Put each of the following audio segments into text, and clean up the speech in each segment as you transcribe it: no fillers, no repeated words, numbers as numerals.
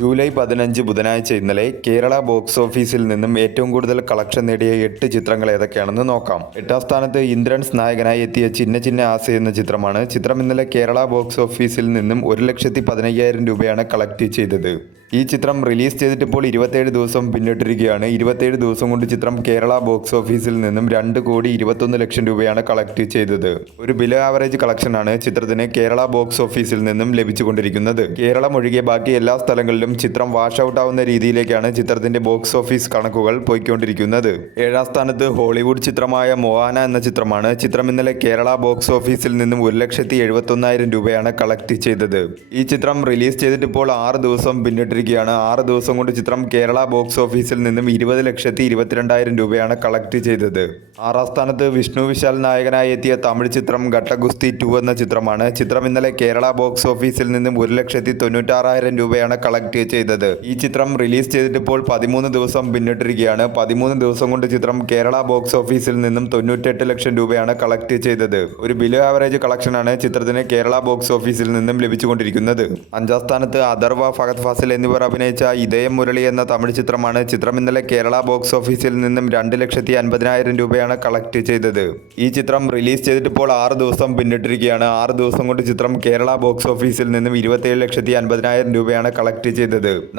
July 15 ബുധനാഴ്ച ഇന്നലെ Kerala box ഓഫീസിൽ നിന്നും ഏറ്റവും കൂടുതൽ കളക്ഷൻ നേടിയ 8 ചിത്രങ്ങൾ ഏതൊക്കെയാണെന്ന് നോക്കാം. 8ാം സ്ഥാനത്ത് ഇന്ദ്രൻസ് നായകനായി എത്തിയ ചിന്ന ചിന്ന ആസെ എന്ന ചിത്രമാണ്. ചിത്രം ഇന്നലെ കേരള ബോക്സ് ഓഫീസിൽ നിന്നും 1,15,000 രൂപയാണ് കളക്ട് ചെയ്തത്. ഈ ചിത്രം റിലീസ് ചെയ്തിട്ട് ഇപ്പോൾ 27 ദിവസം പിന്നിട്ടിരിക്കുകയാണ്. 27 ദിവസം കൊണ്ട് ചിത്രം കേരള ബോക്സ് ഓഫീസിൽ നിന്നും 2,21,00,000 രൂപയാണ് കളക്ട് ചെയ്തത്. ഒരു ബിലോ ആവറേജ് കളക്ഷനാണ് ചിത്രത്തിന് കേരള ബോക്സ് ഓഫീസിൽ നിന്നും ലഭിച്ചുകൊണ്ടിരിക്കുന്നത്. കേരളം ഒഴികെ ബാക്കി എല്ലാ സ്ഥലങ്ങളിലും ചിത്രം വാഷ് ഔട്ട് ആവുന്ന രീതിയിലേക്കാണ് ചിത്രത്തിന്റെ ബോക്സ് ഓഫീസ് കണക്കുകൾ പോയിക്കൊണ്ടിരിക്കുന്നത്. 7ാം സ്ഥാനത്ത് ഹോളിവുഡ് ചിത്രമായ മൊആന എന്ന ചിത്രമാണ്. ചിത്രം ഇന്നലെ കേരള ബോക്സ് ഓഫീസിൽ നിന്നും 1,71,000 രൂപയാണ് കളക്ട് ചെയ്തത്. ഈ ചിത്രം റിലീസ് ചെയ്തിട്ട് ഇപ്പോൾ 6 ദിവസം പിന്നിട്ടിരിക്കുകയാണ്. 6 ദിവസം കൊണ്ട് ചിത്രം കേരള ബോക്സ് ഓഫീസിൽ നിന്നും 20,22,000 രൂപയാണ് കളക്ട് ചെയ്തത്. 6ാം സ്ഥാനത്ത് വിഷ്ണു വിശാൽ നായകനായി എത്തിയ തമിഴ് ചിത്രം ഘട്ടഗുസ്തി 2 എന്ന ചിത്രമാണ്. ചിത്രം ഇന്നലെ കേരള ബോക്സ് ഓഫീസിൽ നിന്നും 1,96,000 രൂപയാണ് കളക്ട് ചെയ്തത്. ഈ ചിത്രം റിലീസ് ചെയ്തിട്ട് ഇപ്പോൾ 13 ദിവസം പിന്നിട്ടിരിക്കുകയാണ്. 13 ദിവസം കൊണ്ട് ചിത്രം കേരള ബോക്സ് ഓഫീസിൽ നിന്നും 98 ലക്ഷം രൂപയാണ് കളക്ട് ചെയ്തത്. ഒരു ബിലോ ആവറേജ് കളക്ഷനാണ് ചിത്രത്തിന് കേരള ബോക്സ് ഓഫീസിൽ നിന്നും ലഭിച്ചുകൊണ്ടിരിക്കുന്നത്. 5ാം സ്ഥാനത്ത് അഥർവ, ഫഹദ് ഫാസിൽ എന്നിവർ അഭിനയിച്ച ഇതയം മുരളി എന്ന തമിഴ് ചിത്രമാണ്. ചിത്രം ഇന്നലെ കേരള ബോക്സ് ഓഫീസിൽ നിന്നും 2,50,000 രൂപയാണ് കളക്ട് ചെയ്തത്. ഈ ചിത്രം റിലീസ് ചെയ്തിട്ട് ഇപ്പോൾ 6 ദിവസം പിന്നിട്ടിരിക്കുകയാണ്. 6 ദിവസം കൊണ്ട് ചിത്രം കേരള ബോക്സ് ഓഫീസിൽ നിന്നും 27,50,000 രൂപയാണ് കളക്ട് ചെയ്തത്.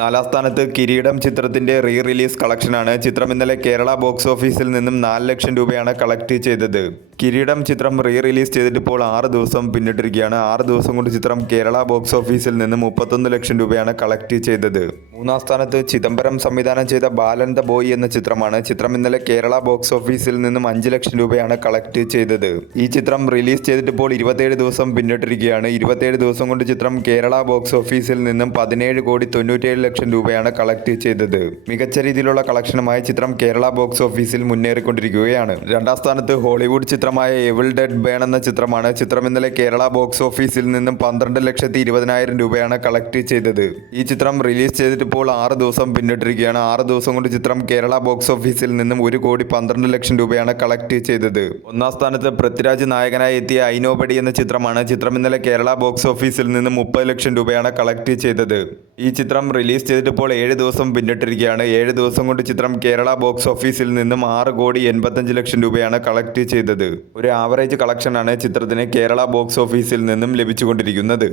4ാം സ്ഥാനത്ത് കിരീടം ചിത്രത്തിന്റെ റീ റിലീസ് കളക്ഷനാണ്. ചിത്രം ഇന്നലെ കേരള ബോക്സ് ഓഫീസിൽ നിന്നും 4 ലക്ഷം രൂപയാണ് കളക്ട് ചെയ്തത്. കിരീടം ചിത്രം റീ റിലീസ് ചെയ്തിട്ട് ഇപ്പോൾ 6 ദിവസം പിന്നിട്ടിരിക്കുകയാണ്. 6 ദിവസം കൊണ്ട് ചിത്രം കേരള ബോക്സ് ഓഫീസിൽ നിന്നും 31 ലക്ഷം രൂപയാണ് കളക്ട് ചെയ്തത്. 3ാം സ്ഥാനത്ത് ചിദംബരം സംവിധാനം ചെയ്ത ബാലൻ ദ ബോയ് എന്ന ചിത്രമാണ്. ചിത്രം ഇന്നലെ കേരള ബോക്സ് ഓഫീസിൽ നിന്നും 5 ലക്ഷം രൂപയാണ് കളക്ട് ചെയ്തത്. ഈ ചിത്രം റിലീസ് ചെയ്തിട്ട് ഇപ്പോൾ 27 ദിവസം പിന്നിട്ടിരിക്കുകയാണ്. 27 ദിവസം കൊണ്ട് ചിത്രം കേരള ബോക്സ് ഓഫീസിൽ നിന്നും 17,97,00,000 രൂപയാണ് കളക്ട് ചെയ്തത്. മികച്ച രീതിയിലുള്ള കളക്ഷനുമായി ചിത്രം കേരള ബോക്സ് ഓഫീസിൽ മുന്നേറിക്കൊണ്ടിരിക്കുകയാണ്. 2ാം സ്ഥാനത്ത് ഹോളിവുഡ് ചിത്രമായ എവിൾ ഡെഡ് ബേൺ എന്ന ചിത്രമാണ്. ചിത്രം ഇന്നലെ കേരള ബോക്സ് ഓഫീസിൽ നിന്നും 12,20,000 രൂപയാണ് കളക്ട് ചെയ്തത്. ഈ ചിത്രം റിലീസ് ചെയ്തിട്ട് ഇപ്പോൾ 6 ദിവസം പിന്നിട്ടിരിക്കുകയാണ്. 6 ദിവസം കൊണ്ട് ചിത്രം കേരള ബോക്സ് ഓഫീസിൽ നിന്നും 1,12,00,000 രൂപയാണ് കളക്ട് ചെയ്തത്. 1ാം സ്ഥാനത്ത് പൃഥ്വിരാജ് നായകനായി എത്തിയ ഐ നോബഡി എന്ന ചിത്രമാണ്. ചിത്രം ഇന്നലെ കേരള ബോക്സ് ഓഫീസിൽ നിന്നും 30 ലക്ഷം രൂപയാണ് കളക്ട് ചെയ്തത്. ഈ ചിത്രം റിലീസ് ചെയ്തിട്ട് ഇപ്പോൾ 7 ദിവസം പിന്നിട്ടിരിക്കുകയാണ്. 7 ദിവസം കൊണ്ട് ചിത്രം കേരള ബോക്സ് ഓഫീസിൽ നിന്നും 6,85,00,000 രൂപയാണ് കളക്ട് ചെയ്തത്. ഒരു ആവറേജ് കളക്ഷനാണ് ചിത്രത്തിന് കേരള ബോക്സ് ഓഫീസിൽ നിന്നും ലഭിച്ചുകൊണ്ടിരിക്കുന്നത്.